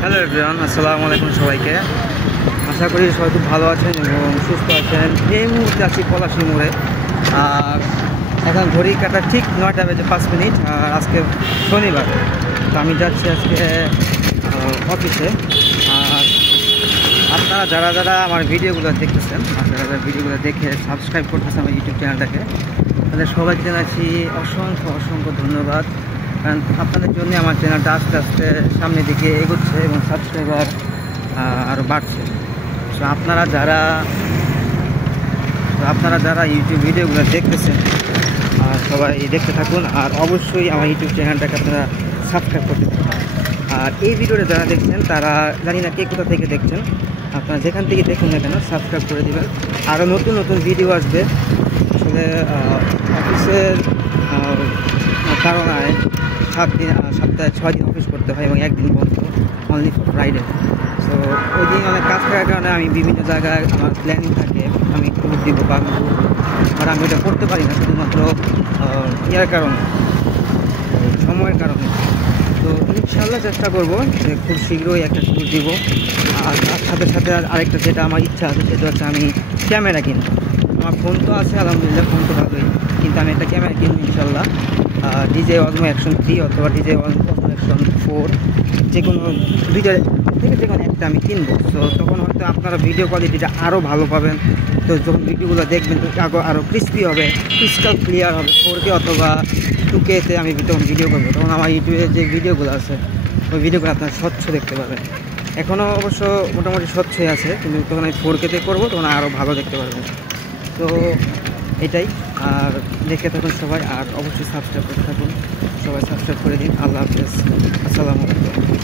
Hello everyone, আসসালামু আলাইকুম সবাইকে। আশা করি সবাই খুব ভালো আছেন এবং সুস্থ আছেন। এই মুহূর্তে আছি পলাশী মোড়ে। আর এখন ঘড়ি কাটা ঠিক 9টা বেজে 5 মিনিট। আর আজকে শনিবার, তো আমি যাচ্ছি আজকে অফিসে। আর আপনারা যারা যারা আমার ভিডিওগুলো দেখতেছেন, যারা ভিডিওগুলো দেখে সাবস্ক্রাইব করতেছেন আমার ইউটিউব চ্যানেলটাকে, তাদের সবাইকে জানাচ্ছি অসংখ্য অসংখ্য ধন্যবাদ। কারণ আপনাদের জন্য আমার চ্যানেলটা আস্তে আস্তে সামনের দিকে এগোচ্ছে এবং সাবস্ক্রাইবার আরও বাড়ছে। তো আপনারা যারা ইউটিউব ভিডিওগুলো দেখতেছেন সবাই দেখতে থাকুন। আর অবশ্যই আমার ইউটিউব চ্যানেলটাকে আপনারা সাবস্ক্রাইব করতে থাকুন। আর এই ভিডিওটা যারা দেখছেন তারা জানি না কে কোথা থেকে দেখছেন, আপনারা যেখান থেকে দেখুন না কেন সাবস্ক্রাইব করে দেবেন। আরও নতুন নতুন ভিডিও আসবে। আসলে অফিসের কারণে 7 দিন সপ্তাহে 6 দিন অফিস করতে হয় এবং একদিন বন্ধ, অনলি ফর ফ্রাইডে। সো ওই দিন অনেক কাজ থাকার কারণে আমি বিভিন্ন জায়গায় আমার প্ল্যানিং থাকে, আমি ট্যুর দিব বা আর আমি এটা করতে পারি না শুধুমাত্র ইয়ার কারণে, সময়ের কারণে। তো ইনশাল্লাহ চেষ্টা করবো যে খুব শীঘ্রই একটা ট্যুর দিব। আর তার সাথে সাথে আরেকটা যেটা আমার ইচ্ছা আছে সেটা হচ্ছে আমি ক্যামেরা কিনবো। আমার ফোন তো আছে আলহামদুলিল্লাহ, ফোন তো ভালোই, কিন্তু আমি একটা ক্যামেরা কিনবো ইনশাল্লাহ। DJI Osmo Action 3 অথবা DJI Osmo Action 4, যে কোনো দুইটার থেকে যে কোনো একটা আমি কিনবো। তো তখন হয়তো আপনারা ভিডিও কোয়ালিটিটা আরও ভালো পাবেন। তো যখন ভিডিওগুলো দেখবেন তো আরও ক্রিস্পি হবে, ক্রিস্টাল ক্লিয়ার হবে। 4K অথবা 2K-তে আমি তখন ভিডিও করবো, তখন আমার ইউটিউবে যে ভিডিওগুলো আছে ওই ভিডিওগুলো আপনারা স্বচ্ছ দেখতে পাবেন। এখনও অবশ্য মোটামুটি স্বচ্ছই আছে, কিন্তু তখন আমি 4K-তে করবো, তখন আরও ভালো দেখতে পারবেন। তো এটাই। আর দেখতে থাকুন সবাই, আর অবশ্যই সাবস্ক্রাইব করতে থাকুন। সবাই সাবস্ক্রাইব করে দিন। আল্লাহ হাফেজ, আসসালামু আলাইকুম।